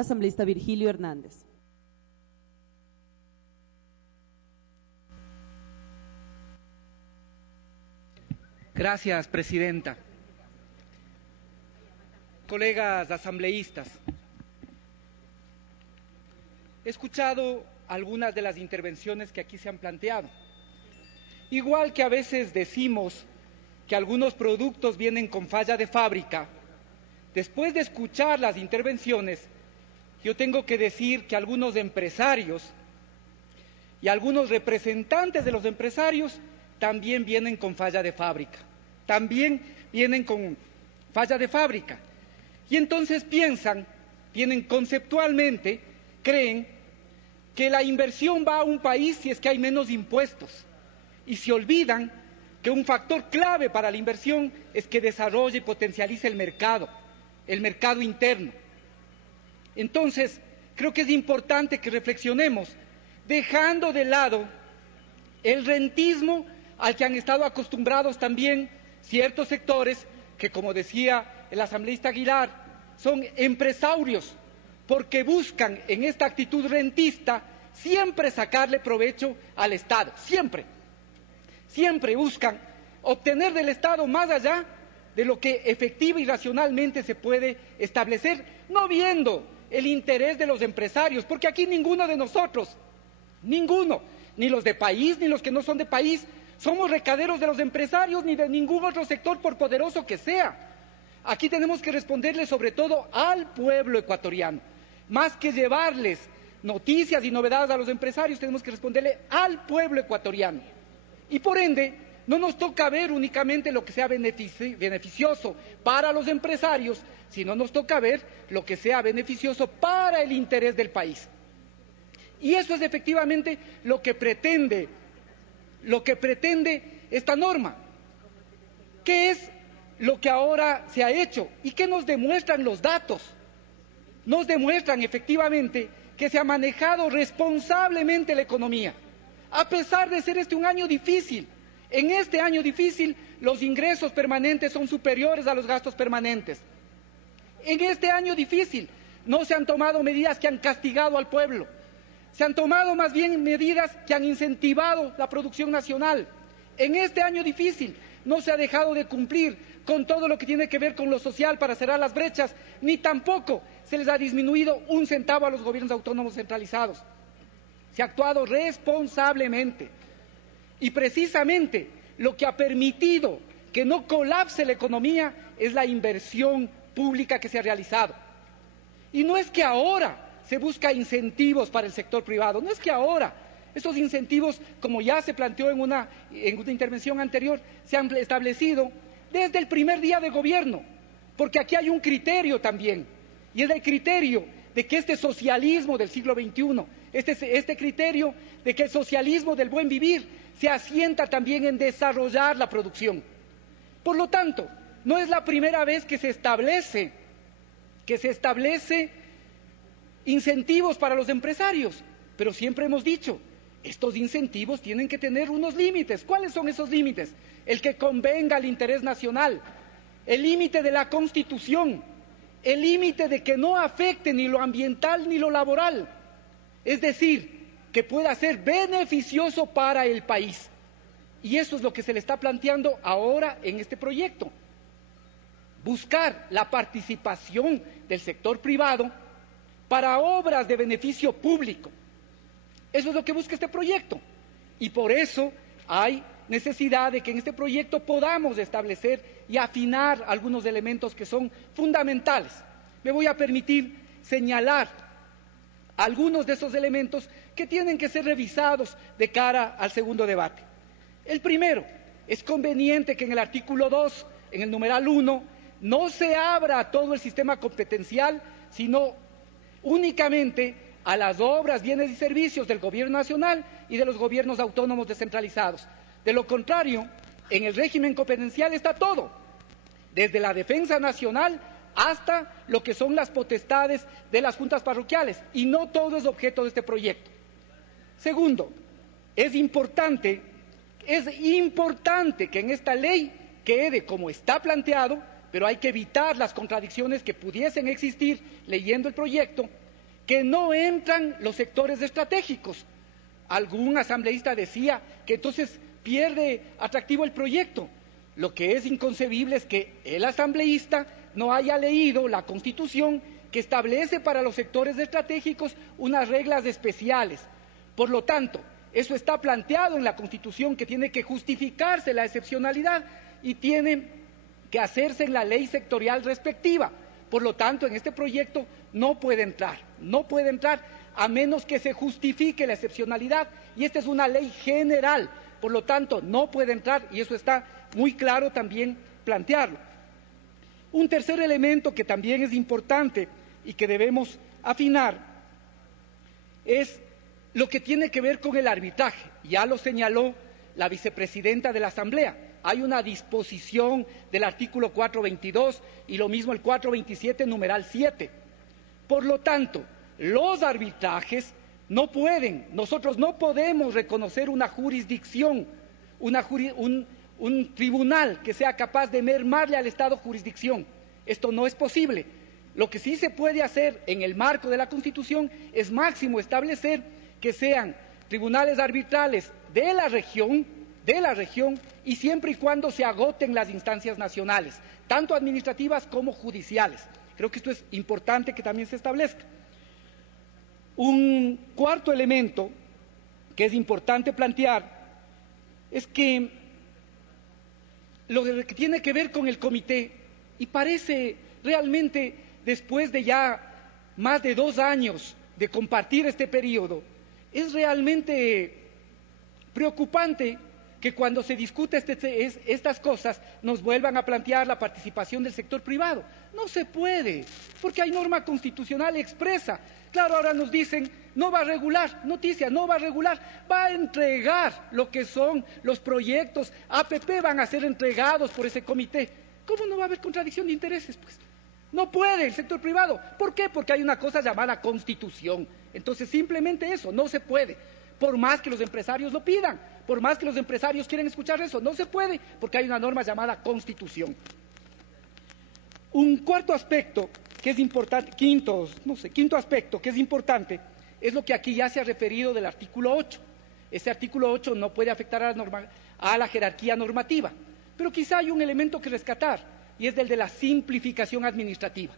Asambleísta Virgilio Hernández. Gracias, presidenta. Colegas asambleístas, he escuchado algunas de las intervenciones que aquí se han planteado. Igual que a veces decimos que algunos productos vienen con falla de fábrica, después de escuchar las intervenciones, yo tengo que decir que algunos empresarios y algunos representantes de los empresarios también vienen con falla de fábrica, también vienen con falla de fábrica. Y entonces tienen conceptualmente, creen que la inversión va a un país si es que hay menos impuestos, y se olvidan que un factor clave para la inversión es que desarrolle y potencialice el mercado interno. Entonces, creo que es importante que reflexionemos, dejando de lado el rentismo al que han estado acostumbrados también ciertos sectores que, como decía el asambleísta Aguilar, son empresarios, porque buscan en esta actitud rentista siempre sacarle provecho al Estado, siempre buscan obtener del Estado más allá de lo que efectiva y racionalmente se puede establecer, no viendo el interés de los empresarios, porque aquí ninguno de nosotros, ninguno, ni los de país ni los que no son de país, somos recaderos de los empresarios ni de ningún otro sector por poderoso que sea. Aquí tenemos que responderle sobre todo al pueblo ecuatoriano, más que llevarles noticias y novedades a los empresarios, tenemos que responderle al pueblo ecuatoriano. Y por ende, no nos toca ver únicamente lo que sea beneficioso para los empresarios, sino nos toca ver lo que sea beneficioso para el interés del país. Y eso es efectivamente lo que pretende esta norma. ¿Qué es lo que ahora se ha hecho? ¿Y qué nos demuestran los datos? Nos demuestran efectivamente que se ha manejado responsablemente la economía, a pesar de ser este un año difícil. En este año difícil, los ingresos permanentes son superiores a los gastos permanentes. En este año difícil, no se han tomado medidas que han castigado al pueblo, se han tomado más bien medidas que han incentivado la producción nacional. En este año difícil, no se ha dejado de cumplir con todo lo que tiene que ver con lo social para cerrar las brechas, ni tampoco se les ha disminuido un centavo a los gobiernos autónomos centralizados. Se ha actuado responsablemente. Y precisamente lo que ha permitido que no colapse la economía es la inversión pública que se ha realizado. Y no es que ahora se busca incentivos para el sector privado, no es que ahora estos incentivos, como ya se planteó en una intervención anterior, se han establecido desde el primer día de gobierno, porque aquí hay un criterio también, y es el criterio de que este socialismo del siglo XXI, este criterio de que el socialismo del buen vivir se asienta también en desarrollar la producción. Por lo tanto, no es la primera vez que se establece incentivos para los empresarios, pero siempre hemos dicho, estos incentivos tienen que tener unos límites. ¿Cuáles son esos límites? El que convenga al interés nacional, el límite de la Constitución, el límite de que no afecte ni lo ambiental ni lo laboral, es decir, que pueda ser beneficioso para el país. Y eso es lo que se le está planteando ahora en este proyecto. Buscar la participación del sector privado para obras de beneficio público. Eso es lo que busca este proyecto. Y por eso hay necesidad de que en este proyecto podamos establecer y afinar algunos elementos que son fundamentales. Me voy a permitir señalar algunos de esos elementos que tienen que ser revisados de cara al segundo debate. El primero, es conveniente que en el artículo 2, en el numeral 1, no se abra todo el sistema competencial, sino únicamente a las obras, bienes y servicios del gobierno nacional y de los gobiernos autónomos descentralizados. De lo contrario, en el régimen competencial está todo, desde la defensa nacional hasta lo que son las potestades de las juntas parroquiales, y no todo es objeto de este proyecto. Segundo, es importante que en esta ley quede como está planteado, pero hay que evitar las contradicciones que pudiesen existir leyendo el proyecto, que no entran los sectores estratégicos. Algún asambleísta decía que entonces pierde atractivo el proyecto. Lo que es inconcebible es que el asambleísta no haya leído la Constitución, que establece para los sectores estratégicos unas reglas especiales. Por lo tanto, eso está planteado en la Constitución, que tiene que justificarse la excepcionalidad y tiene que hacerse en la ley sectorial respectiva. Por lo tanto, en este proyecto no puede entrar a menos que se justifique la excepcionalidad, y esta es una ley general. Por lo tanto, no puede entrar, y eso está muy claro también plantearlo. Un tercer elemento que también es importante y que debemos afinar es lo que tiene que ver con el arbitraje. Ya lo señaló la vicepresidenta de la Asamblea. Hay una disposición del artículo 422 y lo mismo el 427, numeral 7. Por lo tanto, los arbitrajes no pueden, nosotros no podemos reconocer una jurisdicción, un tribunal que sea capaz de mermarle al Estado jurisdicción. Esto no es posible. Lo que sí se puede hacer en el marco de la Constitución es máximo establecer que sean tribunales arbitrales de la región, y siempre y cuando se agoten las instancias nacionales, tanto administrativas como judiciales. Creo que esto es importante que también se establezca. Un cuarto elemento que es importante plantear es que lo que tiene que ver con el comité, y parece realmente, después de ya más de 2 años de compartir este periodo, es realmente preocupante que cuando se discute estas cosas nos vuelvan a plantear la participación del sector privado. No se puede, porque hay norma constitucional expresa. Claro, ahora nos dicen, no va a regular, noticia, no va a regular, va a entregar lo que son los proyectos, APP van a ser entregados por ese comité. ¿Cómo no va a haber contradicción de intereses? Pues no puede el sector privado. ¿Por qué? Porque hay una cosa llamada Constitución. Entonces, simplemente eso, no se puede. Por más que los empresarios lo pidan, por más que los empresarios quieren escuchar eso, no se puede, porque hay una norma llamada Constitución. Un cuarto aspecto que es importante, quinto aspecto que es importante, es lo que aquí ya se ha referido del artículo 8. Ese artículo 8 no puede afectar a la jerarquía normativa, pero quizá hay un elemento que rescatar, y es el de la simplificación administrativa.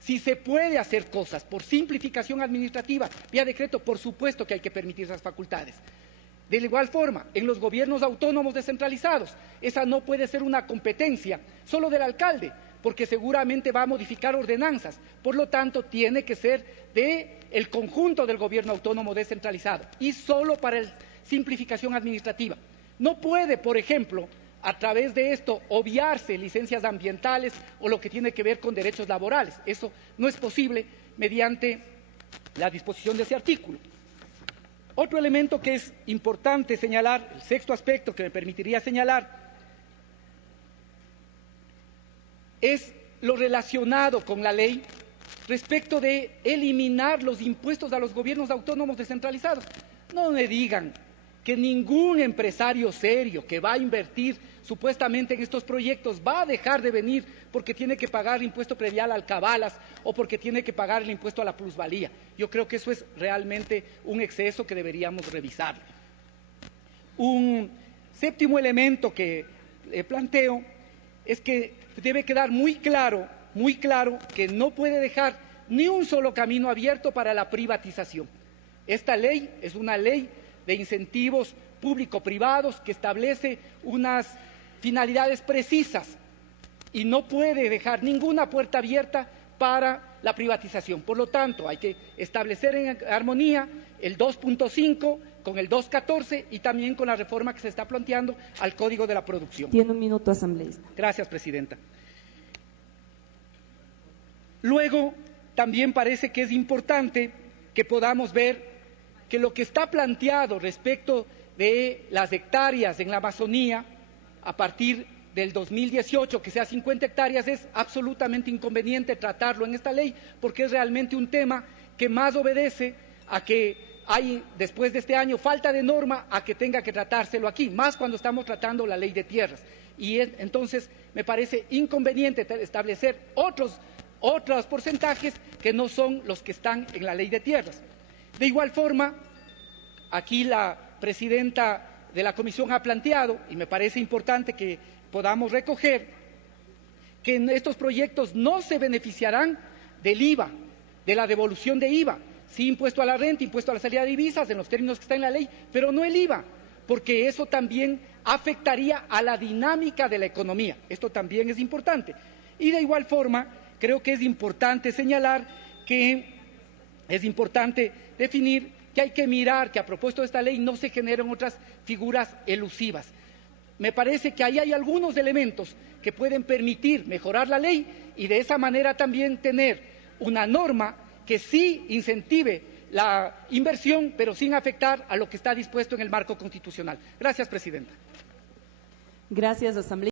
Si se puede hacer cosas por simplificación administrativa, vía decreto, por supuesto que hay que permitir esas facultades. De igual forma, en los gobiernos autónomos descentralizados, esa no puede ser una competencia solo del alcalde, porque seguramente va a modificar ordenanzas. Por lo tanto, tiene que ser del conjunto del gobierno autónomo descentralizado, y solo para la simplificación administrativa. No puede, por ejemplo, a través de esto obviarse licencias ambientales o lo que tiene que ver con derechos laborales. Eso no es posible mediante la disposición de ese artículo. Otro elemento que es importante señalar, el sexto aspecto que me permitiría señalar, es lo relacionado con la ley respecto de eliminar los impuestos a los gobiernos autónomos descentralizados. No me digan que ningún empresario serio que va a invertir supuestamente en estos proyectos va a dejar de venir porque tiene que pagar el impuesto predial al cabalas o porque tiene que pagar el impuesto a la plusvalía. Yo creo que eso es realmente un exceso que deberíamos revisar. Un séptimo elemento que planteo es que debe quedar muy claro que no puede dejar ni un solo camino abierto para la privatización. Esta ley es una ley de incentivos público-privados que establece unas finalidades precisas y no puede dejar ninguna puerta abierta para la privatización. Por lo tanto, hay que establecer en armonía el 2.5 con el 2.14 y también con la reforma que se está planteando al Código de la Producción. Tiene un minuto, asambleísta. Gracias, presidenta. Luego, también parece que es importante que podamos ver que lo que está planteado respecto de las hectáreas en la Amazonía a partir del 2018, que sea 50 hectáreas, es absolutamente inconveniente tratarlo en esta ley, porque es realmente un tema que más obedece a que hay, después de este año, falta de norma a que tenga que tratárselo aquí, más cuando estamos tratando la ley de tierras. Y entonces me parece inconveniente establecer otros otros porcentajes que no son los que están en la ley de tierras. De igual forma, aquí la presidenta de la comisión ha planteado, y me parece importante que podamos recoger, que en estos proyectos no se beneficiarán del IVA, de la devolución de IVA, sí impuesto a la renta, impuesto a la salida de divisas, en los términos que está en la ley, pero no el IVA, porque eso también afectaría a la dinámica de la economía. Esto también es importante. Y de igual forma, creo que es importante señalar que es importante definir que hay que mirar que a propósito de esta ley no se generen otras figuras elusivas. Me parece que ahí hay algunos elementos que pueden permitir mejorar la ley y de esa manera también tener una norma que sí incentive la inversión, pero sin afectar a lo que está dispuesto en el marco constitucional. Gracias, presidenta. Gracias, Asamblea.